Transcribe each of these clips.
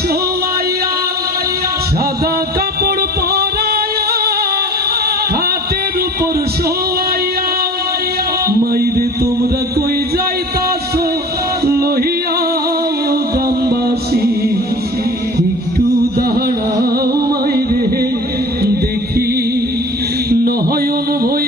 শোয়াইয়া সাদা কাপড় পরায়া খাটের উপর শোয়াইয়া মাইরে তোমরা কই যাইতাস লহিয়া গ্রামবাসী? একটু দাঁড়াও মাইরে, দেখি নহয়ন ভই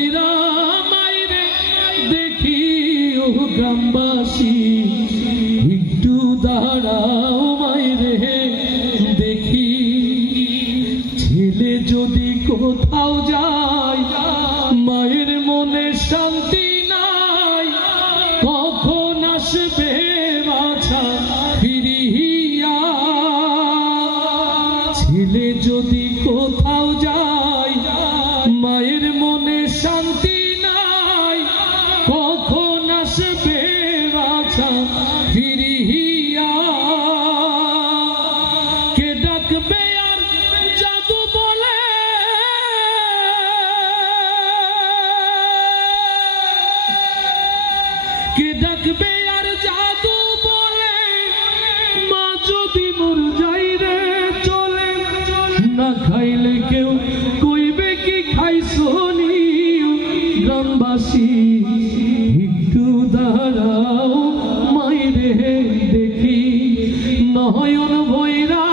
কে ডাকবে আর জাদু বলে? মা যদি মোর যাই রে, চলে। না খাইলে কেউ কইবে কি খাইছো নি গ্রামবাসী, একটু দাঁড়াও, মাইরে দেখি। নয়ন ভৈরা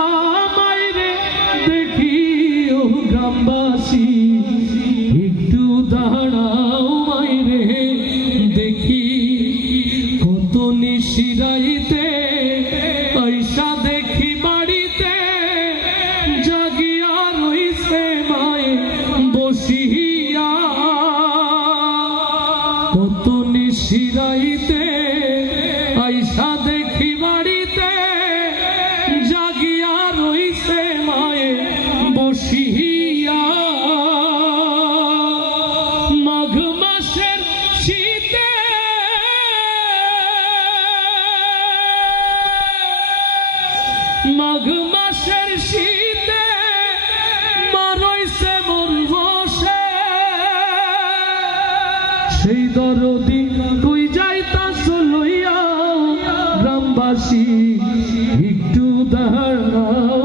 মাইরে দেখি, ও গ্রামবাসী। নিশিরাইতে পয়সা দেখি বাড়িতে জাগিয়া রইছে মায়ে বসিয়া কত নিশিরাইতে মাঘ মাসের শীতে মারইছে মন বসে। সেই দরদি তুই যাইতা লইয়া গ্রামবাসী একটু দাঁড়াও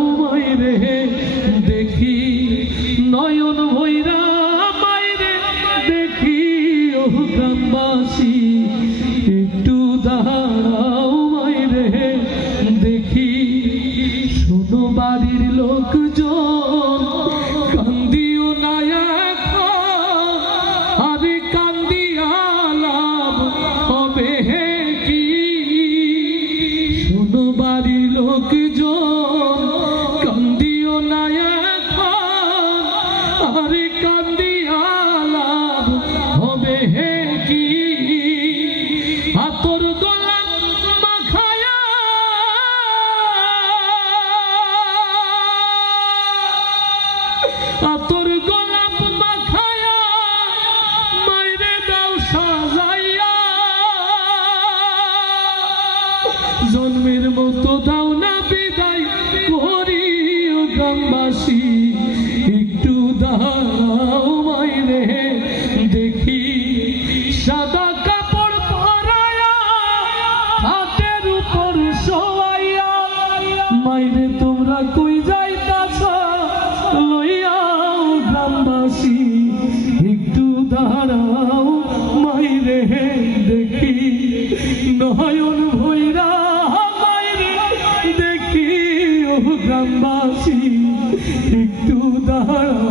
আরে কান্দিয়া কই যাইতাছ লইয়াও গ্রামবাসী। একটু দাঁড়াও, মাইরে দেখি। নয়ন ভৈরা দেখি, ও গ্রামবাসী। একটু দাঁড়াও